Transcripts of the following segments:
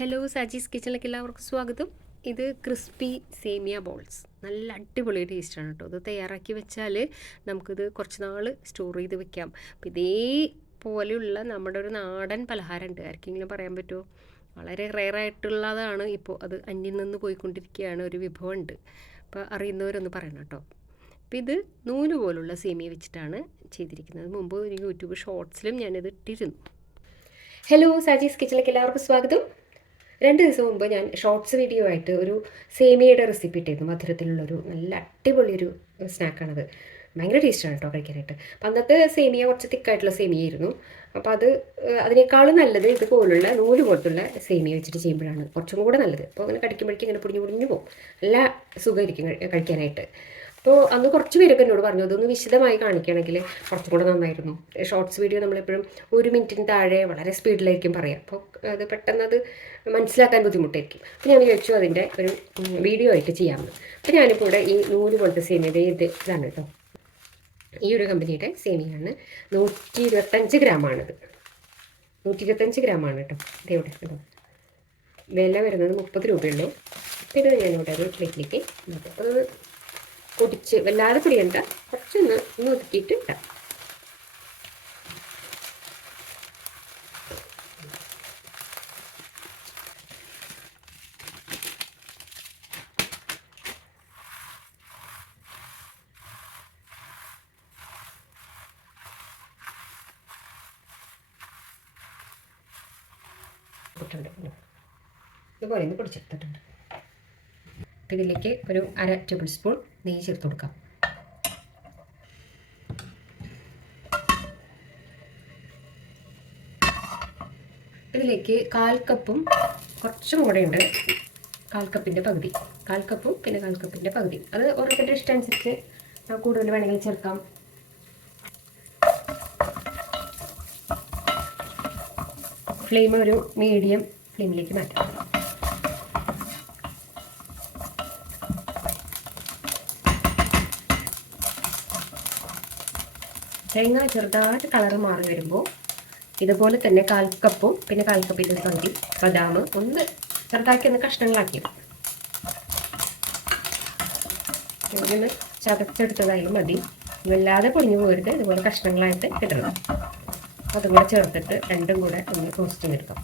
Hello, Saji's കിച്ചണിലേക്ക് എല്ലാവർക്കും സ്വാഗതം. ഇത് ക്രിസ്പി സേമിയ ബോൾസ്. നല്ല അടിപൊളി ടേസ്റ്റാണ് കേട്ടോ. ഇത് തയ്യാറാക്കി വെച്ചാൽ നമുക്കിത് കുറച്ച് നാൾ സ്റ്റോർ ചെയ്ത് വെക്കാം. അപ്പോൾ ഇതേപോലെയുള്ള നമ്മുടെ ഒരു നാടൻ പലഹാരമുണ്ട്. ആർക്കെങ്കിലും പറയാൻ പറ്റുമോ? വളരെ റെയറായിട്ടുള്ളതാണ്. ഇപ്പോൾ അത് അന്യം നിന്ന് പോയിക്കൊണ്ടിരിക്കുകയാണ്. ഒരു വിഭവമുണ്ട്. അപ്പോൾ അറിയുന്നവരൊന്ന് പറയണം കേട്ടോ. അപ്പോൾ ഇത് നൂല് പോലുള്ള സേമിയ വെച്ചിട്ടാണ് ചെയ്തിരിക്കുന്നത്. മുമ്പ് ഒരു യൂട്യൂബ് ഷോർട്സിലും ഞാനിത് ഇട്ടിരുന്നു. ഹലോ, സാജീസ് കിച്ചണിലേക്ക് എല്ലാവർക്കും സ്വാഗതം. 2 ദിവസം മുമ്പ് ഞാൻ ഷോർട്സ് വീഡിയോ ആയിട്ട് ഒരു സേമിയയുടെ റെസിപ്പി ഇട്ടിരുന്നു. മധുരത്തിലുള്ളൊരു നല്ല അടിപൊളിയൊരു സ്നാക്കാണത്. ഭയങ്കര ടേസ്റ്റാണ് കേട്ടോ കഴിക്കാനായിട്ട്. അപ്പം അന്നത്തെ സേമിയ കുറച്ച് തിക്കായിട്ടുള്ള സേമിയായിരുന്നു. അപ്പോൾ അതിനേക്കാളും നല്ലത് ഇതുപോലുള്ള നൂല് പോലത്തുള്ള സേമിയ വെച്ചിട്ട് ചെയ്യുമ്പോഴാണ് കുറച്ചും കൂടെ നല്ലത്. അപ്പോൾ അങ്ങനെ കടിക്കുമ്പോഴേക്കും ഇങ്ങനെ പൊടിഞ്ഞു പോകും. നല്ല സുഖമായിരിക്കും കഴിക്കാനായിട്ട്. അപ്പോൾ അന്ന് കുറച്ച് പേരൊക്കെ എന്നോട് പറഞ്ഞു അതൊന്ന് വിശദമായി കാണിക്കുകയാണെങ്കിൽ കുറച്ചും കൂടെ നന്നായിരുന്നു. ഷോർട്സ് വീഡിയോ നമ്മളെപ്പോഴും 1 മിനിറ്റിന് താഴെ വളരെ സ്പീഡിലായിരിക്കും പറയാം. അപ്പോൾ അത് പെട്ടെന്ന് അത് മനസ്സിലാക്കാൻ ബുദ്ധിമുട്ടായിരിക്കും. അപ്പോൾ ഞാൻ വിചാരിച്ചു അതിൻ്റെ ഒരു വീഡിയോ ആയിട്ട് ചെയ്യാമെന്ന്. അപ്പോൾ ഞാനിപ്പോൾ ഇവിടെ ഈ നൂല് പോലത്തെ സേമിയ ഇതാണ് കേട്ടോ. ഈ ഒരു കമ്പനിയുടെ സേമിയാണ്. 125 ഗ്രാമാണിത്. 125 ഗ്രാമാണ് കേട്ടോ. ഇതെവിടെ കേട്ടോ. വില വരുന്നത് 30 രൂപയുള്ളൂ. അപ്പോൾ ഇത് ഞാനിവിടെ ഒരു പ്ലേറ്റിലേക്ക് അപ്പോൾ അത് പൊടിച്ച് വല്ലാതെ പൊടിയണ്ട, കുറച്ചൊന്ന് ഒതുക്കിയിട്ട് ഇട്ടാം. ഇതുപോലെ ഒന്ന് പൊടിച്ചെടുത്തിട്ടുണ്ട്. ഇതിലേക്ക് ഒരു 1/2 ടേബിൾ സ്പൂൺ നെയ്യ് ചേർത്ത് കൊടുക്കാം. ഇതിലേക്ക് 1/4 കപ്പും കുറച്ചും കൂടെ ഉണ്ട്, 1/4 കപ്പിൻ്റെ പകുതി. 1/4 കപ്പും പിന്നെ 1/4 കപ്പിൻ്റെ പകുതി. അത് ഓരോരുത്തരുടെ ഇഷ്ടം അനുസരിച്ച് കൂടുതൽ വേണമെങ്കിൽ ചേർക്കാം. ഫ്ലെയിം ഒരു മീഡിയം ഫ്ലെയിമിലേക്ക് മാറ്റാം. തേങ്ങ ചെറുതായിട്ട് കളർ മാറി വരുമ്പോൾ ഇതുപോലെ തന്നെ 1/4 കപ്പും പിന്നെ 1/4 കപ്പിൻ്റെ പകുതി ബദാം ഒന്ന് ചെറുതാക്കി ഒന്ന് കഷ്ണങ്ങളാക്കി ഇങ്ങനെ ചതച്ചെടുത്തതായാലും മതി. വല്ലാതെ പൊളിഞ്ഞു പോരുത്, ഇതുപോലെ കഷ്ണങ്ങളായിട്ട് കിട്ടണം. അതും കൂടെ ചേർത്തിട്ട് രണ്ടും കൂടെ ഒന്ന് റോസ്റ്റ് ചെയ്തെടുക്കാം.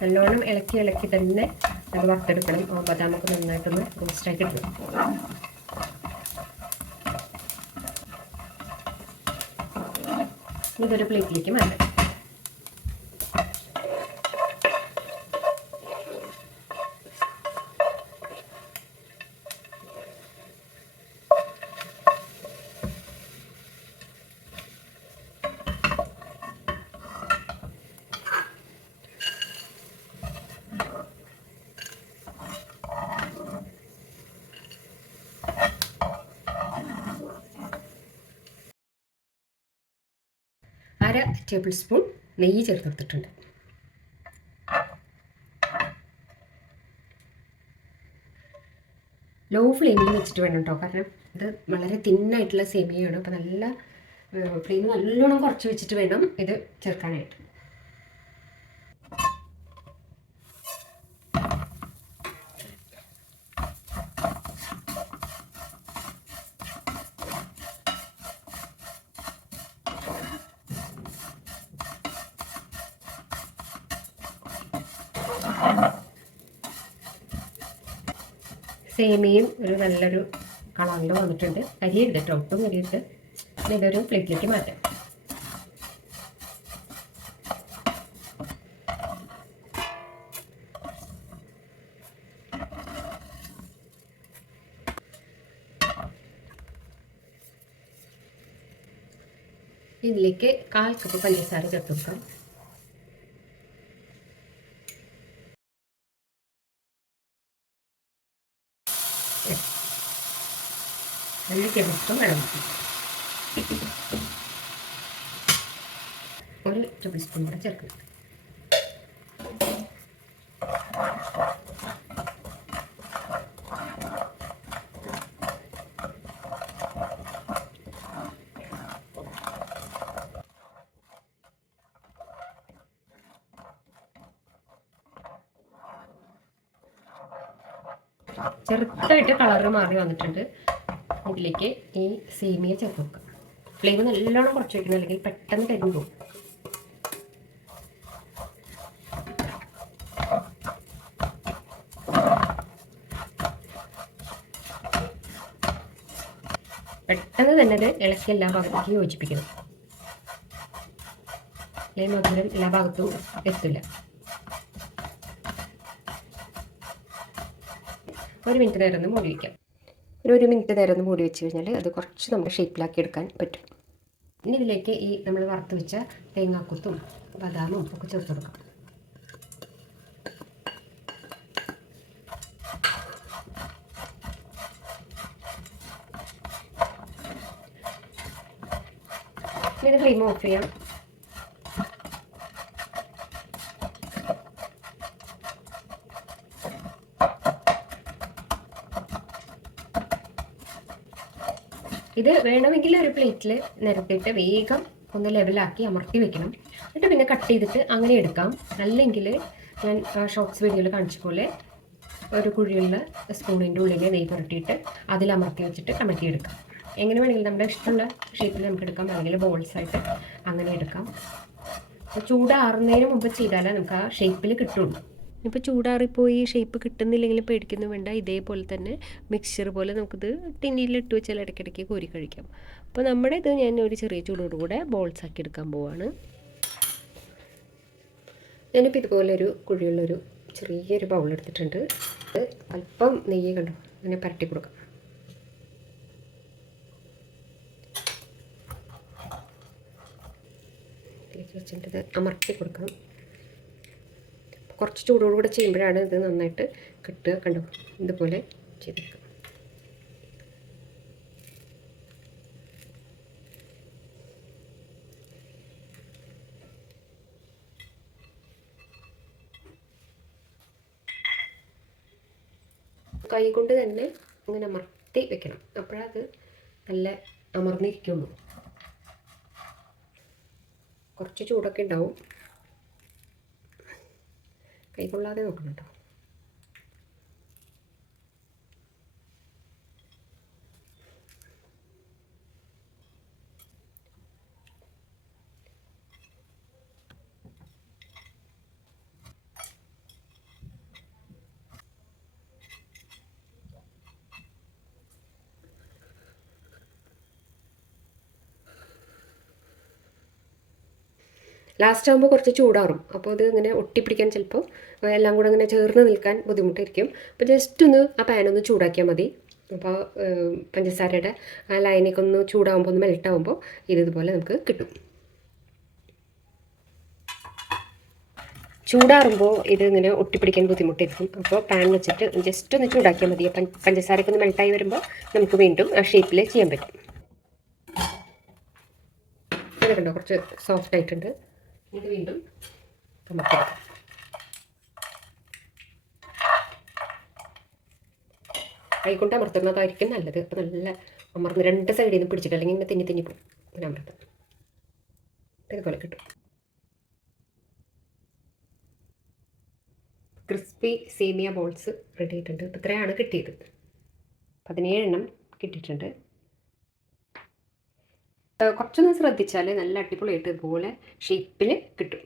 നല്ലോണം ഇളക്കി തന്നെ അത് വറുത്തെടുക്കണം. ബദാമൊക്കെ നന്നായിട്ടൊന്ന് റോസ്റ്റാക്കി എടുക്കണം. ഇതൊരു പ്ലേറ്റിലേക്ക് മാറ്റാം. അര ടേബിൾ സ്പൂൺ നെയ്യ് ചേർത്ത് കൊടുത്തിട്ടുണ്ട്. ലോ ഫ്ലെയിമിൽ വെച്ചിട്ട് വേണം കേട്ടോ, കാരണം ഇത് വളരെ തിന്നായിട്ടുള്ള സേമിയയാണ്. അപ്പോൾ നല്ല ഫ്ലെയിം നല്ലോണം കുറച്ച് വെച്ചിട്ട് വേണം ഇത് ചേർക്കാനായിട്ട്. സേമിയയും ഒരു നല്ലൊരു കളറിൽ വന്നിട്ടുണ്ട്. കരിയരുത് കേട്ടോ, ഒട്ടും കരിയരുത്. ഇതൊരു പ്ലേറ്റിലേക്ക് മാറ്റാം. ഇതിലേക്ക് 1/4 കപ്പ് പഞ്ചസാര ചേർത്ത് കൊടുക്കാം. നല്ല ടേബിൾ വേണം. 1 ടേബിൾ സ്പൂൺ കൂടെ ചേർക്കണം. ചെറുതായിട്ട് കളറ് മാറി വന്നിട്ടുണ്ട്. ഇതിലേക്ക് ഈ സേമിയ ചേർത്ത് വെക്കാം. ഫ്ലെയിം നല്ലോണം കുറച്ച് വയ്ക്കണം, അല്ലെങ്കിൽ പെട്ടെന്ന് കരിഞ്ഞു പോകും. പെട്ടെന്ന് തന്നെ അത് ഇളക്കി എല്ലാ ഭാഗത്തേക്കും യോജിപ്പിക്കണം. അല്ലെങ്കിൽ മധുരം എല്ലാ ഭാഗത്തും എത്തില്ല. ഒരു മിനിറ്റ് നേരം ഒന്ന് മൂടി വയ്ക്കാം. ഒരു മിനിറ്റ് നേരം ഒന്ന് മൂടി വെച്ച് കഴിഞ്ഞാൽ അത് കുറച്ച് നമുക്ക് ഷേപ്പിലാക്കി എടുക്കാൻ പറ്റും. ഇനി ഇതിലേക്ക് ഈ നമ്മൾ വറുത്ത് വെച്ച തേങ്ങാക്കൊത്തും ബദാമും ഒക്കെ ചേർത്ത് കൊടുക്കാം. ഇത് ഫ്ലെയിം ഓഫ് ചെയ്യാം. ഇത് വേണമെങ്കിൽ ഒരു പ്ലേറ്റിൽ നിരത്തിയിട്ട് വേഗം ഒന്ന് ലെവലാക്കി അമർത്തി വെക്കണം. എന്നിട്ട് പിന്നെ കട്ട് ചെയ്തിട്ട് അങ്ങനെ എടുക്കാം. അല്ലെങ്കിൽ ഞാൻ ഷോർട്സ് വീഡിയോയിൽ കാണിച്ച പോലെ ഒരു കുഴിയുള്ള സ്പൂണിൻ്റെ ഉള്ളിൽ നെയ്യ് പുരട്ടിയിട്ട് അതിൽ അമർത്തി വെച്ചിട്ട് കമഴ്ത്തിയെടുക്കാം. എങ്ങനെ വേണമെങ്കിലും നമ്മുടെ ഇഷ്ടമുള്ള ഷേപ്പിൽ നമുക്ക് എടുക്കാം, അല്ലെങ്കിൽ ബോൾസായിട്ട് അങ്ങനെ എടുക്കാം. ചൂടാറുന്നതിന് മുമ്പ് ചെയ്താലേ നമുക്ക് ആ ഷേപ്പിൽ കിട്ടുള്ളൂ. ഇപ്പോൾ ചൂടാറിപ്പോയി ഷേപ്പ് കിട്ടുന്നില്ലെങ്കിൽ പേടിക്കുന്നു വേണ്ട. ഇതേപോലെ തന്നെ മിക്സ്ചർ പോലെ നമുക്കിത് ടിന്നിലിട്ട് വെച്ചാൽ ഇടയ്ക്കിടയ്ക്ക് കോരി കഴിക്കാം. അപ്പോൾ നമ്മുടെ ഇത് ഞാൻ ഒരു ചെറിയ ചൂടോടുകൂടെ ബോൾസ് ആക്കി എടുക്കാൻ പോവാണ്. ഞാനിപ്പോൾ ഇതുപോലെ ഒരു കുഴിയുള്ളൊരു ചെറിയൊരു ബൗൾ എടുത്തിട്ടുണ്ട്. അല്പം നെയ്യ് കണ്ടു അങ്ങനെ പരട്ടി കൊടുക്കാം. വെച്ചിട്ട് ഇത് അമർത്തി കൊടുക്കണം. കുറച്ച് ചൂടോടുകൂടെ ചെയ്യുമ്പോഴാണ് ഇത് നന്നായിട്ട് കിട്ടുക. കണ്ടു, ഇതുപോലെ ചെയ്തെടുക്കാം. കൈ കൊണ്ട് തന്നെ ഇങ്ങനെ അമർത്തി വെക്കണം, അപ്പോഴത് നല്ല അമർന്നിരിക്കുള്ളൂ. കുറച്ച് ചൂടൊക്കെ ഉണ്ടാവും, കൈ കൊള്ളാതെ നോക്കണം കേട്ടോ. ലാസ്റ്റ് ആകുമ്പോൾ കുറച്ച് ചൂടാറും, അപ്പോൾ അത് ഇങ്ങനെ ഒട്ടിപ്പിടിക്കാൻ ചിലപ്പോൾ എല്ലാം കൂടെ ഇങ്ങനെ ചേർന്ന് നിൽക്കാൻ ബുദ്ധിമുട്ടായിരിക്കും. അപ്പോൾ ജസ്റ്റ് ഒന്ന് ആ പാനൊന്ന് ചൂടാക്കിയാൽ മതി. അപ്പോൾ പഞ്ചസാരയുടെ ആ ലൈനൊക്കെ ഒന്ന് ചൂടാകുമ്പോൾ ഒന്ന് മെൽട്ടാകുമ്പോൾ ഇതുപോലെ നമുക്ക് കിട്ടും. ചൂടാറുമ്പോൾ ഇത് ഇങ്ങനെ ഒട്ടിപ്പിടിക്കാൻ ബുദ്ധിമുട്ടായിരിക്കും. അപ്പോൾ പാൻ വെച്ചിട്ട് ജസ്റ്റ് ഒന്ന് ചൂടാക്കിയാൽ മതി. പഞ്ചസാരയൊക്കെ ഒന്ന് മെൽട്ടായി വരുമ്പോൾ നമുക്ക് വീണ്ടും ആ ഷേപ്പിൽ ചെയ്യാൻ പറ്റും. ഇത് കണ്ടോ, കുറച്ച് സോഫ്റ്റ് ആയിട്ടുണ്ട്. ഇത് വീണ്ടും അമർത്തിയെടുക്കാം. കൈകൊണ്ട് അമർത്തുന്നതായിരിക്കും നല്ലത്. അപ്പോൾ നല്ല അമർന്ന് രണ്ട് സൈഡിൽ നിന്ന് പിടിച്ചിട്ട്, അല്ലെങ്കിൽ ഇങ്ങനെ തെന്നി പോകും. ഇങ്ങനെ അമർത്താം, ഇതുപോലെ കിട്ടും. ക്രിസ്പി സേമിയ ബോൾസ് റെഡി ആയിട്ടുണ്ട്. ഇപ്പോൾ ഇത്രയാണ് കിട്ടിയത്. 17 എണ്ണം കിട്ടിയിട്ടുണ്ട്. കുറച്ചൊന്ന് ശ്രദ്ധിച്ചാൽ നല്ല അടിപൊളിയായിട്ട് ഇതുപോലെ ഷേപ്പിൽ കിട്ടും.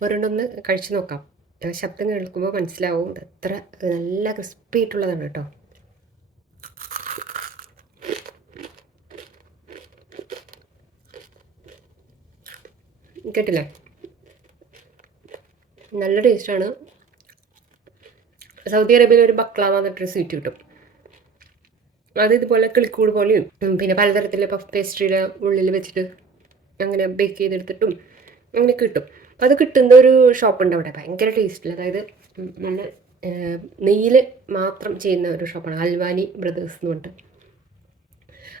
ഒരെണ്ണൊന്ന് കഴിച്ച് നോക്കാം. ശബ്ദം കേൾക്കുമ്പോൾ മനസ്സിലാവും എത്ര നല്ല ക്രിസ്പി ആയിട്ടുള്ളതാണ് കേട്ടോ. കേട്ടില്ലേ, നല്ല ടേസ്റ്റാണ്. സൗദി അറേബ്യയിൽ ഒരു ബക്ലാവ എന്നിട്ടൊരു സ്വീറ്റ് കിട്ടും. അത് ഇതുപോലെ കിളിക്കൂട് പോലെയും പിന്നെ പലതരത്തിലെ പഫ് പേസ്ട്രിയുടെ ഉള്ളിൽ വെച്ചിട്ട് അങ്ങനെ ബേക്ക് ചെയ്തെടുത്തിട്ടും അങ്ങനെ കിട്ടും. അപ്പോൾ അത് കിട്ടുന്ന ഒരു ഷോപ്പുണ്ട് അവിടെ, ഭയങ്കര ടേസ്റ്റിൽ. അതായത് നല്ല നെയ്യിൽ മാത്രം ചെയ്യുന്ന ഒരു ഷോപ്പാണ്, അൽവാനി ബ്രദേഴ്സ് എന്ന് പറഞ്ഞിട്ട്.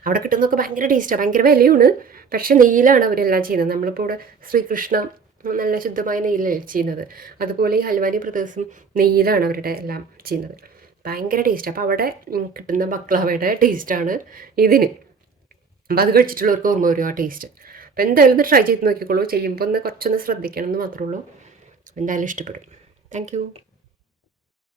അവിടെ കിട്ടുന്നതൊക്കെ ഭയങ്കര ടേസ്റ്റാണ്, ഭയങ്കര വിലയാണ്. പക്ഷെ നെയ്യിലാണ് അവരെല്ലാം ചെയ്യുന്നത്. നമ്മളിപ്പോൾ ഇവിടെ ശ്രീകൃഷ്ണ നല്ല ശുദ്ധമായ നെയ്യിലല്ലേ ചെയ്യുന്നത്. അതുപോലെ ഈ ഹൽവാനി ബ്രദേഴ്സും നെയ്യിലാണ് അവരുടെ എല്ലാം ചെയ്യുന്നത്. ഭയങ്കര ടേസ്റ്റ്. അപ്പോൾ അവിടെ കിട്ടുന്ന ബക്ലാവയുടെ ടേസ്റ്റാണ് ഇതിന്. അപ്പോൾ അത് കഴിച്ചിട്ടുള്ളവർക്ക് ഓർമ്മ വരും ആ ടേസ്റ്റ്. അപ്പോൾ എന്തായാലും ഒന്ന് ട്രൈ ചെയ്ത് നോക്കിക്കോളൂ. ചെയ്യുമ്പോൾ ഒന്ന് കുറച്ചൊന്ന് ശ്രദ്ധിക്കണം എന്ന് മാത്രമേ ഉള്ളൂ. എന്തായാലും ഇഷ്ടപ്പെടും. താങ്ക്